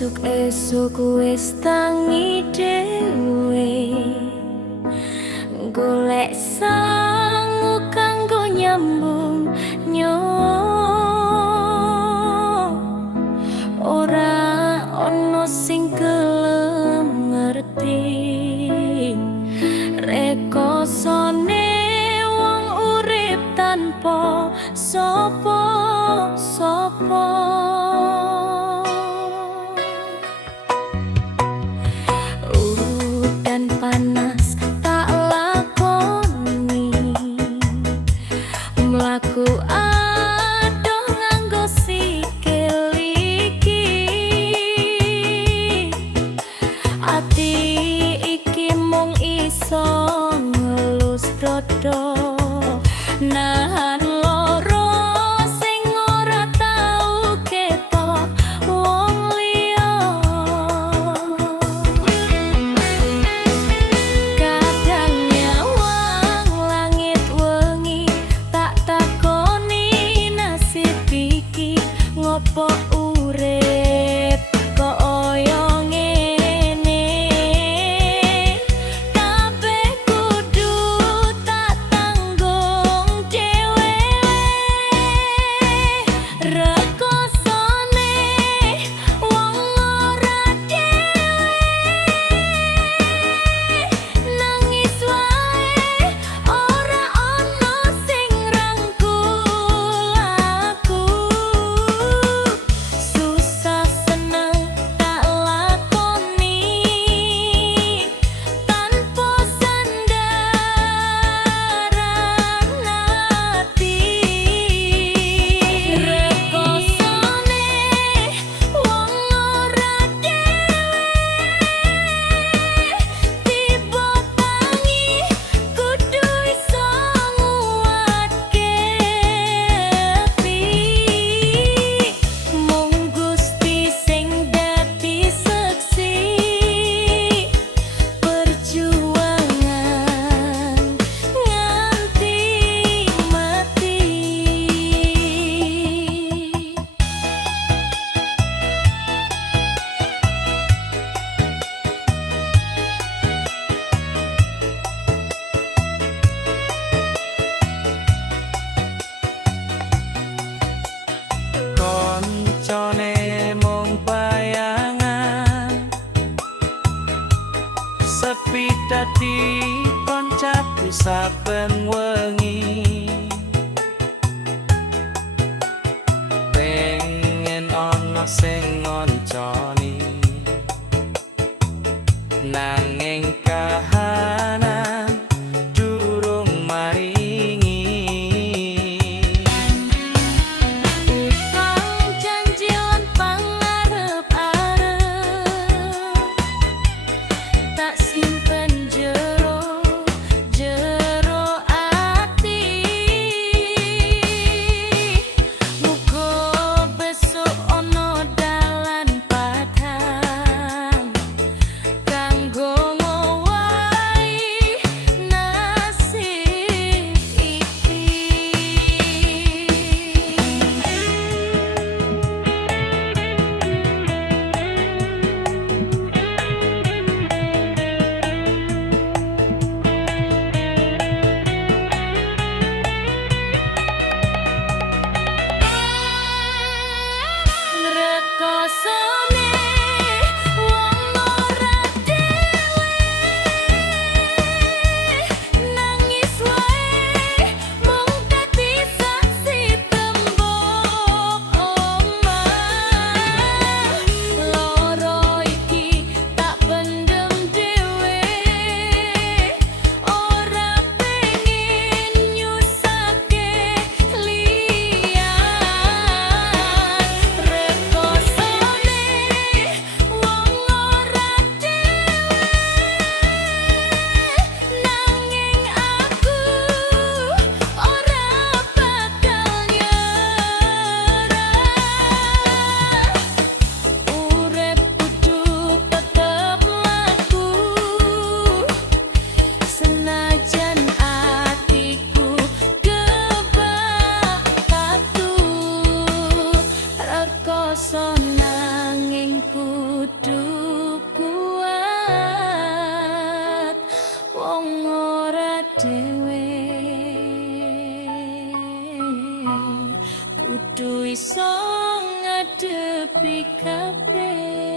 Esuk-esuk wis tangi dhewe golek sangu kanggo nyambung nyawa ora ana sing gelem ngerti rekosane wong urip tanpa sapa-sapa. Panas tak lakoni mlaku adoh nganggo sikil iki ati iki mung iso ngelus dodo nahan loro sing ora tau ketok wong liya. Ngopo urip kok kaya ngene kabeh kudu tak tanggung dhewe rekosane wong ora dhewe nangis wae ora ana sing rangkul aku. Koncone mung bayangan sepi dadi koncaku saben wengi pengen ana sing ngonconi nanging kahanan durung maringi. Simpen jero kudu kuat wong ora dhewe kudu iso ngadepi kabeh